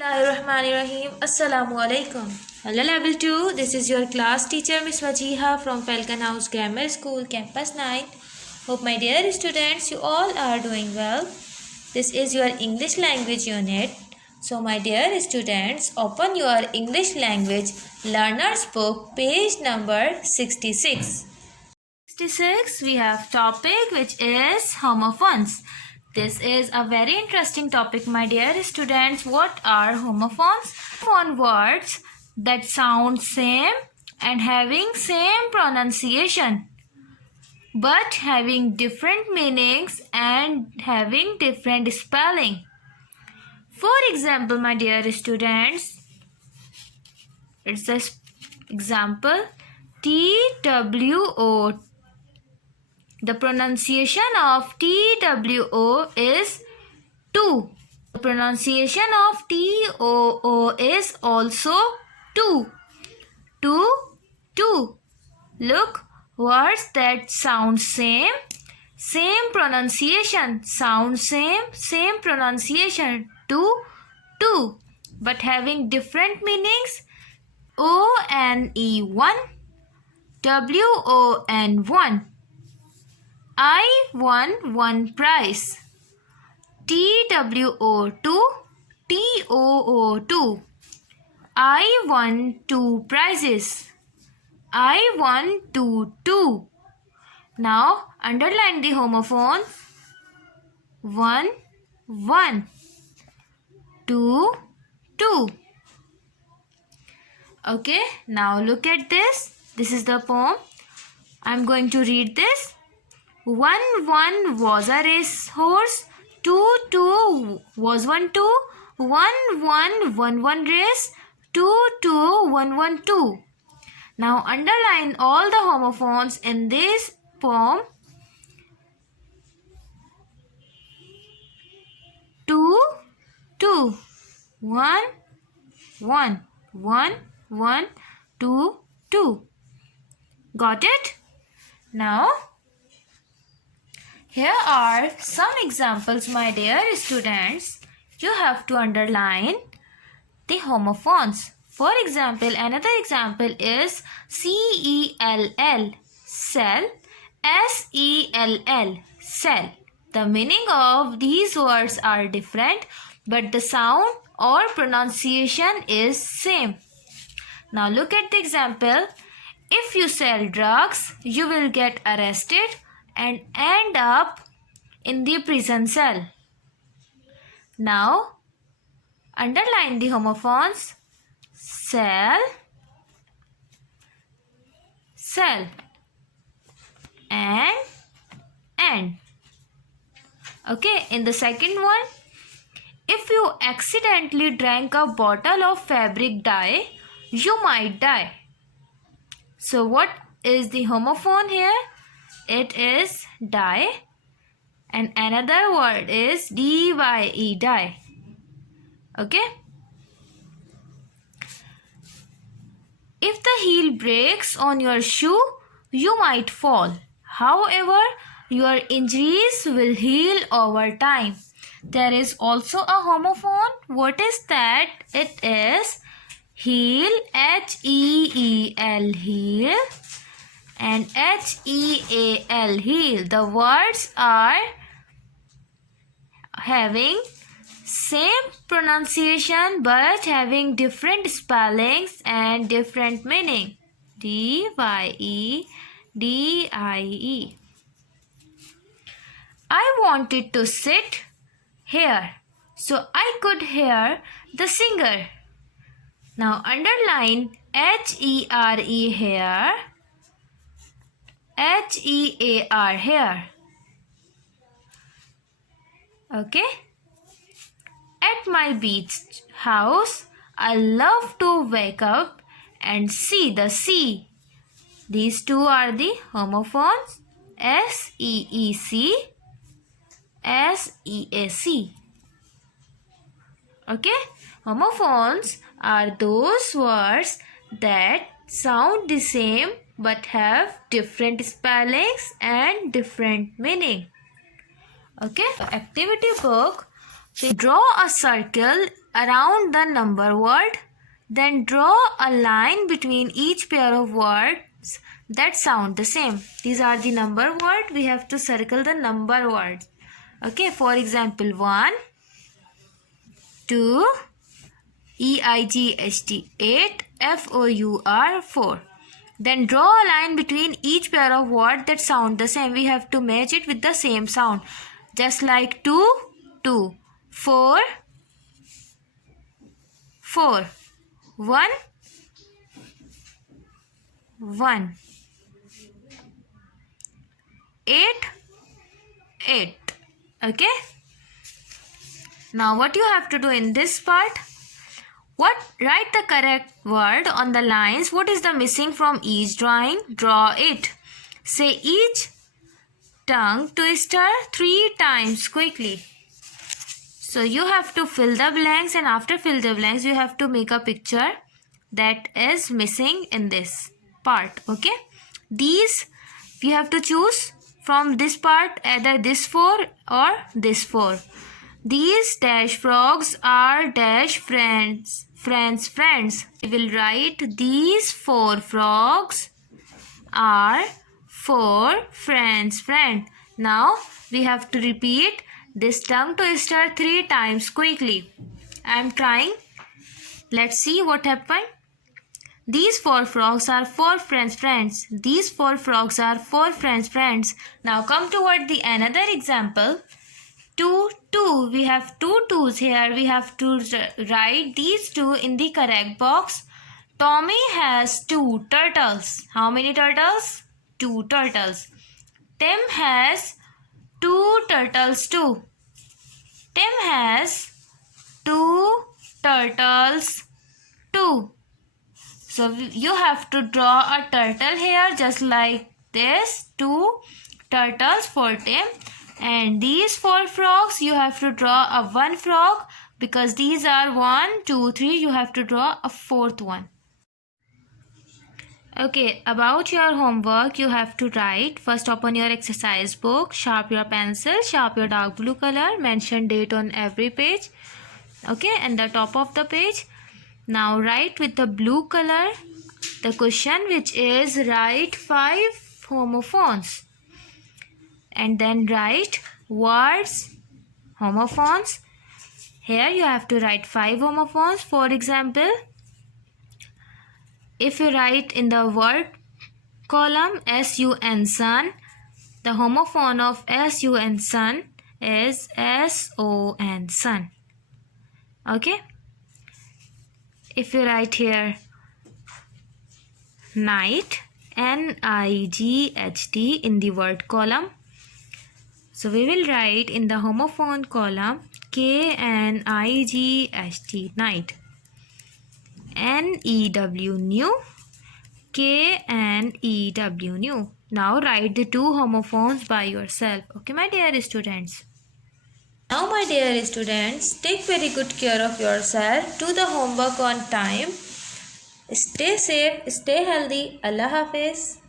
Bismillahirrahmanirrahim. Assalamu alaikum. Hello level 2. This is your class teacher Miss Wajiha from Falcon House Grammar School Campus 9. Hope my dear students you all are doing well. This is your English language unit. So my dear students, open your English language learners book page number 66. 66 we have topic which is homophones. This is a very interesting topic, my dear students. What are homophones? Homophone words that sound same and having same pronunciation but having different meanings and having different spelling. For example, my dear students, it's the example TWO. The pronunciation of TWO is two. The pronunciation of TOO is also two. Two. Look, words that sound same pronunciation, sound same pronunciation, two, but having different meanings. ONE1, WON1. I won one prize. TWO2, TOO2. I won two prizes. I won two. Now underline the homophone. 1, 2. Okay, now look at this. This is the poem. I'm going to read this. 1 was a race horse. 2 was 1 2. 1 race. 2 1 2. Now underline all the homophones in this poem. 2 1 2. Got it? Now here are some examples, my dear students. You have to underline the homophones. For example, another example is CELL, cell, SELL, cell. The meaning of these words are different, but the sound or pronunciation is same. Now look at the example. If you sell drugs, you will get arrested and end up in the prison cell. Now underline the homophones. Cell and. Okay, in the second one, if you accidentally drank a bottle of fabric dye, you might die. So what is the homophone here? It is dye, and another word is DYE, dye. Okay? If the heel breaks on your shoe, you might fall. However, your injuries will heal over time. There is also a homophone. What is that? It is heel, HEEL, heel, and HEAL, heel. The words are having same pronunciation but having different spellings and different meaning. DYE, DIE. I wanted to sit here so I could hear the singer. Now underline HERE, here, HEAR, here. Okay? At my beach house, I love to wake up and see the sea. These two are the homophones. SEEC, SEAC. Okay? Homophones are those words that sound the same but have different spellings and different meaning. Okay? Activity book. Draw a circle around the number word. Then draw a line between each pair of words that sound the same. These are the number word. We have to circle the number words. Okay, for example, 1, 2, EIGHT, 8, FOUR, 4. Then draw a line between each pair of words that sound the same. We have to match it with the same sound. Just like 2, 2, 4, 4, 1, 1, 8, 8. Okay. Now what you have to do in this part? Write the correct word on the lines. What is the missing from each drawing? Draw it. Say each tongue twister 3 times quickly. So you have to fill the blanks, and after fill the blanks you have to make a picture that is missing in this part. Okay. These you have to choose from this part, either this 4 or this 4. These dash frogs are dash friends. We will write these 4 frogs are 4 friends. Now we have to repeat this tongue twister 3 times quickly. I am trying. Let's see what happened. These 4 frogs are 4 friends. These 4 frogs are 4 friends. Now come toward the another example. 2, 2. We have 2 2's here. We have to write these 2 in the correct box. Tommy has 2 turtles. How many turtles? 2 turtles. Tim has 2 turtles too. Tim has 2 turtles too. So you have to draw a turtle here just like this. 2 turtles for Tim. And these 4 frogs, you have to draw a 1 frog, because these are 1, 2, 3. You have to draw a 4th one. Okay, about your homework, you have to write. First, open your exercise book, sharp your pencil, sharp your dark blue color, mention date on every page. Okay, and the top of the page. Now write with the blue color the question, which is write 5 homophones. And then write words, homophones. Here you have to write 5 homophones. For example, if you write in the word column sun, sun, the homophone of sun, sun is son, sun. Okay. If you write here night, night in the word column, so we will write in the homophone column knight, night. new, new, new. Now write the 2 homophones by yourself. Okay, my dear students. Now, my dear students, take very good care of yourself. Do the homework on time. Stay safe, stay healthy. Allah Hafiz.